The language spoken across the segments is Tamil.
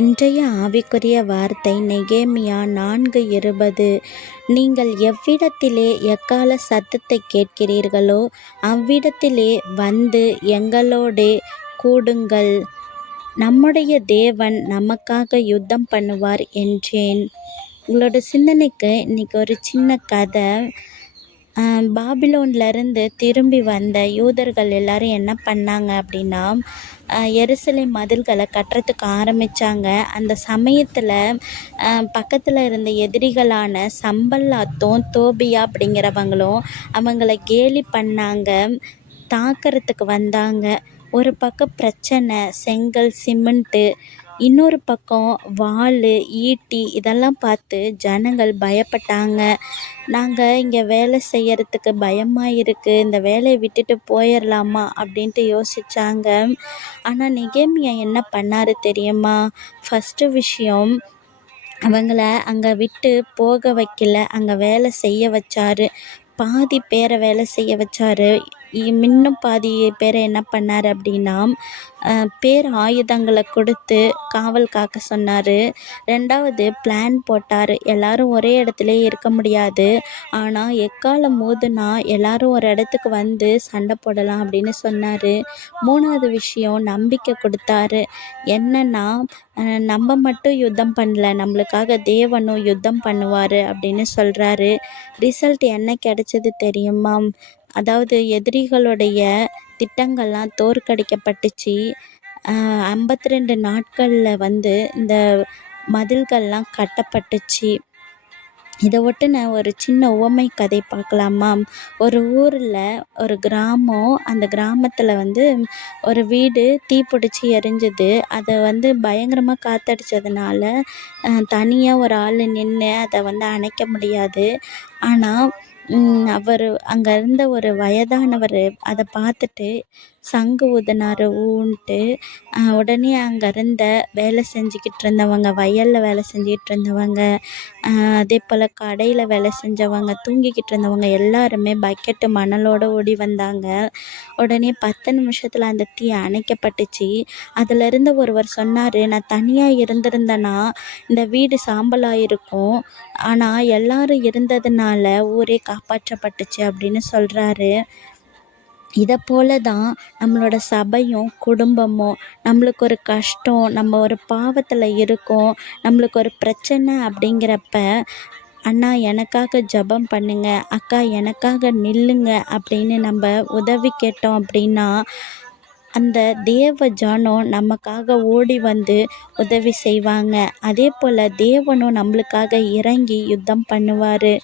இன்றைய ஆவிக்குரிய வார்த்தை நெகேமியா 4:20. நீங்கள் எவ்விடத்திலே எக்காள சத்தத்தை கேட்கிறீர்களோ அவ்விடத்திலே வந்து எங்களோடே கூடுங்கள். நம்முடைய தேவன் நமக்காக யுத்தம் பண்ணுவார் என்றேன். உங்களோட சிந்தனைக்கு இன்னைக்கு ஒரு சின்ன கதை. பாபிலோன்லேருந்து திரும்பி வந்த யூதர்கள் எல்லாரும் என்ன பண்ணாங்க அப்படின்னா, எருசலேம் மதில்களை கட்டுறதுக்கு ஆரம்பித்தாங்க. அந்த சமயத்தில் பக்கத்தில் இருந்த எதிரிகளான சம்பல்லாத்தும் தோபியா அப்படிங்கிறவங்களும் அவங்கள கேலி பண்ணாங்க, தாக்கிறதுக்கு வந்தாங்க. ஒரு பக்கம் பிரச்சனை, செங்கல் சிமெண்ட்டு, இன்னொரு பக்கம் வாள் ஈட்டி இதெல்லாம் பார்த்து ஜனங்கள் பயப்பட்டாங்க. நாங்கள் இங்கே வேலை செய்யறதுக்கு பயமாக இருக்குது, இந்த வேலையை விட்டுட்டு போயிடலாமா அப்படின்ட்டு யோசித்தாங்க. ஆனால் நெகேமியா என்ன பண்ணார் தெரியுமா? ஃபஸ்ட்டு விஷயம், அவங்கள அங்கே விட்டு போக வைக்கல, அங்கே வேலை செய்ய வச்சார். பாதி பேரை வேலை செய்ய வச்சார். இன்னும் பாதி பேரை என்ன பண்ணார் அப்படின்னா, பேர் ஆயுதங்களை கொடுத்து காவல் காக்க சொன்னார். ரெண்டாவது பிளான் போட்டார். எல்லாரும் ஒரே இடத்துல இருக்க முடியாது, ஆனால் எக்காலம் ஊதுனா எல்லாரும் ஒரு இடத்துக்கு வந்து சண்டை போடலாம் அப்படின்னு சொன்னார். மூணாவது விஷயம், நம்பிக்கை கொடுத்தாரு. என்னன்னா, நம்ம மட்டும் யுத்தம் பண்ணல, நம்மளுக்காக தேவனும் யுத்தம் பண்ணுவார் அப்படின்னு சொல்கிறாரு. ரிசல்ட் என்ன கிடைச்சது தெரியுமா? அதாவது எதிரிகளுடைய திட்டங்கள்லாம் தோற்கடிக்கப்பட்டுச்சு. 52 நாட்களில் வந்து இந்த மதில்கள்லாம் கட்டப்பட்டுச்சு. இதை ஒட்டின ஒரு சின்ன உவமை கதை பார்க்கலாமா? ஒரு ஊரில் ஒரு கிராமம். அந்த கிராமத்தில் வந்து ஒரு வீடு தீப்பிடிச்சி எரிஞ்சுது. அதை வந்து பயங்கரமாக காற்றடிச்சதுனால தனியாக ஒரு ஆள் நின்று அதை வந்து அணைக்க முடியாது. ஆனால் அவர் அங்கே இருந்த ஒரு வயதானவர் அதை பார்த்துட்டு சங்கு ஊதினார் ஊன்ட்டு. உடனே அங்கே இருந்த வேலை செஞ்சுக்கிட்டு இருந்தவங்க, வயலில் வேலை செஞ்சுக்கிட்டு இருந்தவங்க, அதே போல் கடையில் வேலை செஞ்சவங்க, தூங்கிக்கிட்டு இருந்தவங்க எல்லாருமே பக்கெட்டு மணலோடு ஓடி வந்தாங்க. உடனே 10 நிமிஷத்தில் அந்த தீ அணைக்கப்பட்டுச்சு. அதில் இருந்த ஒருவர் சொன்னார், நான் தனியாக இருந்திருந்தேன்னா இந்த வீடு சாம்பலாக இருக்கும், ஆனால் எல்லாரும் இருந்ததுனால ஊரே காப்பாற்றப்பட்டுச்சு அப்படின்னு சொல்கிறாரு. இதை போல தான் நம்மளோட சபையும் குடும்பமும். நம்மளுக்கு ஒரு கஷ்டம், நம்ம ஒரு பாவத்தில் இருக்கோம், நம்மளுக்கு ஒரு பிரச்சனை அப்படிங்கிறப்ப, அண்ணா எனக்காக ஜெபம் பண்ணுங்க, அக்கா எனக்காக நில்லுங்க அப்படின்னு நம்ம உதவி கேட்டோம் அப்படின்னா, அந்த தேவ ஜனம் நமக்காக ஓடி வந்து உதவி செய்வாங்க. அதே போல் தேவனும் நம்மளுக்காக இறங்கி யுத்தம் பண்ணுவார்.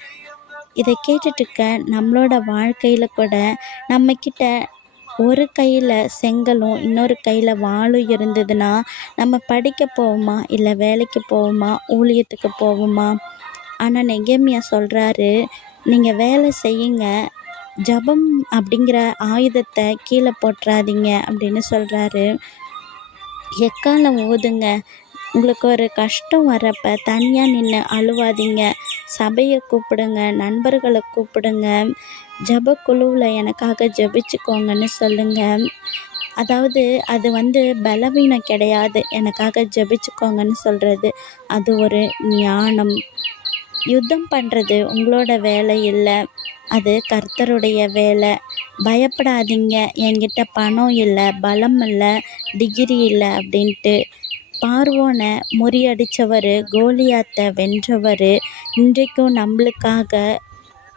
இதை கேட்டுட்ருக்க நம்மளோட வாழ்க்கையில் கூட நம்மக்கிட்ட ஒரு கையில் செங்கலும் இன்னொரு கையில் வாளும் இருந்ததுன்னா, நம்ம படிக்க போவோமா, இல்லை வேலைக்கு போவோமா, ஊழியத்துக்கு போவோமா? ஆனால் நெகேமியா சொல்கிறாரு, நீங்கள் வேலை செய்யுங்க, ஜெபம் அப்படிங்கிற ஆயுதத்தை கீழே போட்டுறாதீங்க அப்படின்னு சொல்கிறாரு. எக்காலம் ஊதுங்க. உங்களுக்கு ஒரு கஷ்டம் வர்றப்ப தனியாக நின்று அழுவாதீங்க. சபையை கூப்பிடுங்க, நண்பர்களை கூப்பிடுங்க, ஜெபக்குழுவில் எனக்காக ஜெபிச்சுக்கோங்கன்னு சொல்லுங்கள். அதாவது அது வந்து பலவீனம் கிடையாது, எனக்காக ஜெபிச்சுக்கோங்கன்னு சொல்கிறது. அது ஒரு ஞானம். யுத்தம் பண்ணுறது உங்களோட வேலை இல்லை, அது கர்த்தருடைய வேலை. பயப்படாதீங்க, என்கிட்ட பணம் இல்லை, பலம் இல்லை, டிகிரி இல்லை அப்படின்ட்டு. பார்வோனை முறியடித்தவர், கோலியாத்தை வென்றவர், இன்றைக்கும் நம்மளுக்காக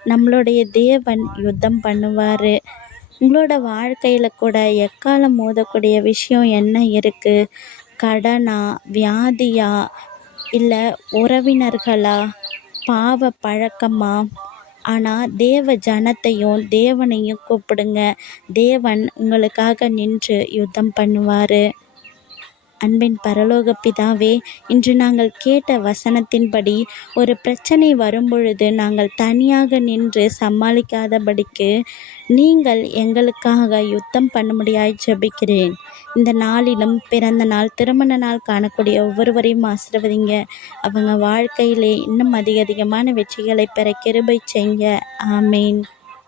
நம்மளுடைய தேவன் யுத்தம் பண்ணுவார். உங்களோட வாழ்க்கையில் கூட எக்காலம் மோதக்கூடிய விஷயம் என்ன இருக்குது? கடனா, வியாதியா, இல்லை உறவினர்களா, பாவ பழக்கமா? ஆனால் தேவ ஜனத்தையும் தேவனையும் கூப்பிடுங்க. தேவன் உங்களுக்காக நின்று யுத்தம் பண்ணுவார். அன்பின் பரலோக பிதாவே, இன்று நாங்கள் கேட்ட வசனத்தின்படி ஒரு பிரச்சனை வரும்பொழுது நாங்கள் தனியாக நின்று சமாளிக்காதபடிக்கு நீங்கள் எங்களுக்காக யுத்தம் பண்ணும்படியாய் ஜெபிக்கிறேன். இந்த நாளிலும் பிறந்த நாள், திருமண நாள் காணக்கூடிய ஒவ்வொருவரையும் ஆசீர்வதிங்க. அவங்க வாழ்க்கையிலே இன்னும் அதிகமான வெற்றிகளை பெற கிருபை செய்யுங்க. ஆமேன்.